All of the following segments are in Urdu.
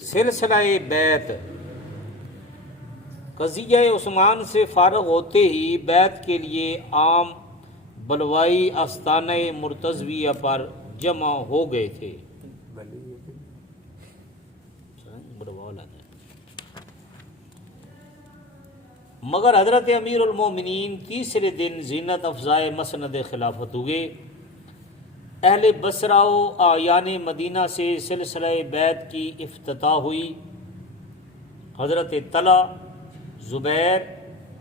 سلسلہ بیت قضیہ عثمان سے فارغ ہوتے ہی بیت کے لیے عام بلوائی آستانہ مرتضویہ پر جمع ہو گئے تھے۔ مگر حضرت امیر المومنین تیسرے دن زینت افزائے مسند خلافت ہوئے۔ اہل بصرہ و اعیان مدینہ سے سلسلہ بیت کی افتتاح ہوئی۔ حضرت طلحہ، زبیر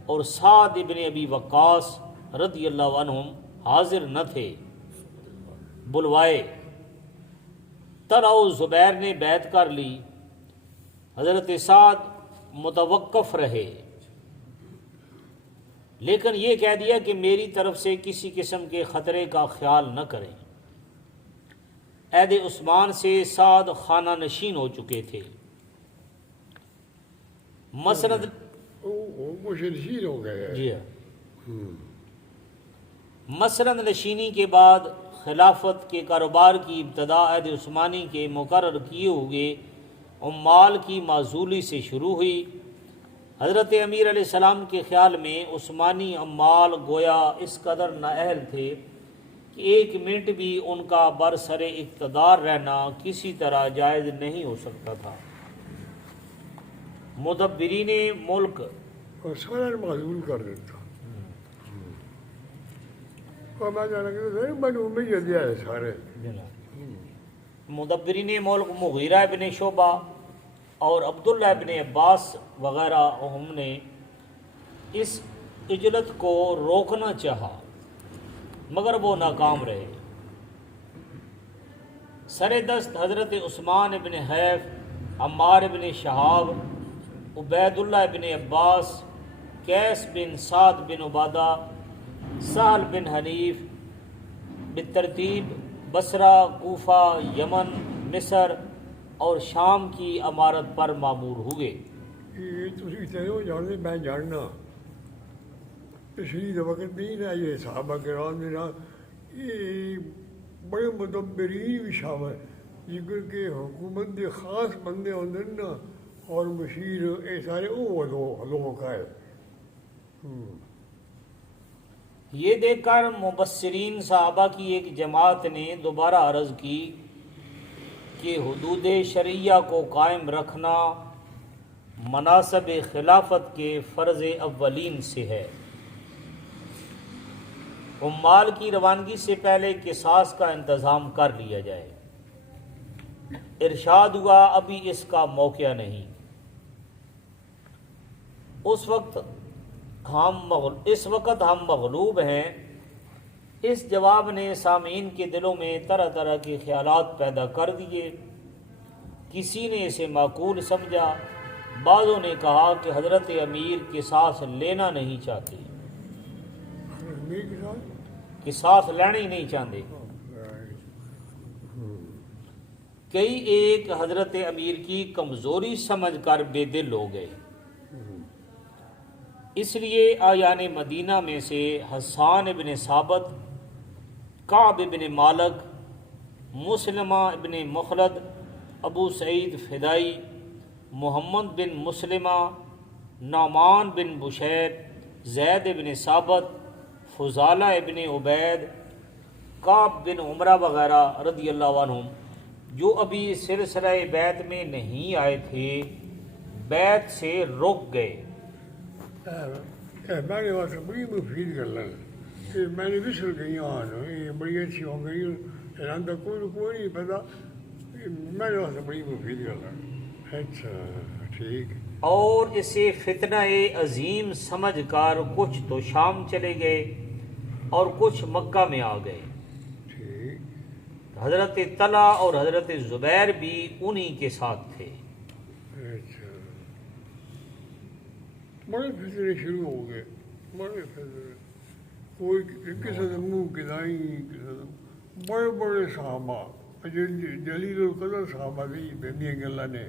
اور سعد ابن ابی وقاص رضی اللہ عنہم حاضر نہ تھے، بلوائے۔ طلحہ و زبیر نے بیعت کر لی، حضرت سعد متوقف رہے، لیکن یہ کہہ دیا کہ میری طرف سے کسی قسم کے خطرے کا خیال نہ کریں۔ عہد عثمان سے سعد خانہ نشین ہو چکے تھے۔ مسند مشرشین ہو گئے۔ جی ہاں، مسند نشینی کے بعد خلافت کے کاروبار کی ابتدا عہد عثمانی کے مقرر کیے ہوئے عمال کی معزولی سے شروع ہوئی۔ حضرت امیر علیہ السلام کے خیال میں عثمانی عمال گویا اس قدر نااہل تھے کہ ایک منٹ بھی ان کا برسر اقتدار رہنا کسی طرح جائز نہیں ہو سکتا تھا۔ مدبرین ملک اور سارا معذول کر دیتا۔ سارے مدبرین ملک مغیرہ ابن شعبہ اور عبداللہ ابن عباس وغیرہ ہم نے اس اجلت کو روکنا چاہا، مگر وہ ناکام رہے۔ سر دست حضرت عثمان ابن حیف، عمار ابن شہاب، عبید اللہ ابن عباس، قیس بن سعد بن عبادہ، سہل بن حنیف بالترتیب بصرہ، کوفہ، یمن، مصر اور شام کی امارت پر مامور ہوئے۔ میں جاننا پچھلی وقت نہیں نا، یہ صحابہ کرام نے نا یہ بڑے مدبرین بھی شامل، جن کے حکومت کے خاص بندے ہوتے نا، اور مشیر یہ سارے وہ لوگ آئے۔ یہ دیکھ کر مبصرین صحابہ کی ایک جماعت نے دوبارہ عرض کی کہ حدود شرعیہ کو قائم رکھنا مناصب خلافت کے فرض اولین سے ہے۔ عمال کی روانگی سے پہلے قصاص کا انتظام کر لیا جائے۔ ارشاد ہوا ابھی اس کا موقع نہیں، اس وقت ہم مغلوب ہیں۔ اس جواب نے سامعین کے دلوں میں طرح طرح کے خیالات پیدا کر دیے۔ کسی نے اسے معقول سمجھا، بعضوں نے کہا کہ حضرت امیر قصاص لینا نہیں چاہتے، قصاص لینا ہی نہیں چاہتے۔ کئی ایک حضرت امیر کی کمزوری سمجھ کر بے دل ہو گئے۔ اس لیے اعیان مدینہ میں سے حسان ابن ثابت، کعب ابن مالک، مسلمہ ابن مخلد، ابو سعید فدائی، محمد بن مسلمہ، نعمان بن بشیر، زید بن ثابت، فضالہ ابن عبید، کعب بن عمرہ وغیرہ رضی اللہ عنہم، جو ابھی سلسلہ بیت میں نہیں آئے تھے، بیت سے رک گئے۔ میں نے وہاں سے بڑی مفید کر لگا کہ میں نے وصل گئی یہ بڑی اچھی ہو گئی، ایران تک کوئی نہیں پتا، میں نے وہاں سے بڑی مفید کر لگا۔ اچھا ٹھیک۔ اور اسے فتنہ عظیم سمجھ کر کچھ تو شام چلے گئے اور کچھ مکہ میں آ گئے۔ حضرت طلحہ اور حضرت زبیر بھی انہی کے ساتھ تھے۔ اچھا، بڑے فتنے شروع ہو گئے، بڑے فتنے، کوئی کسی سے منہ گدائی، بڑے بڑے صحابہ، جلیل القدر صحابہ بھی اللہ نے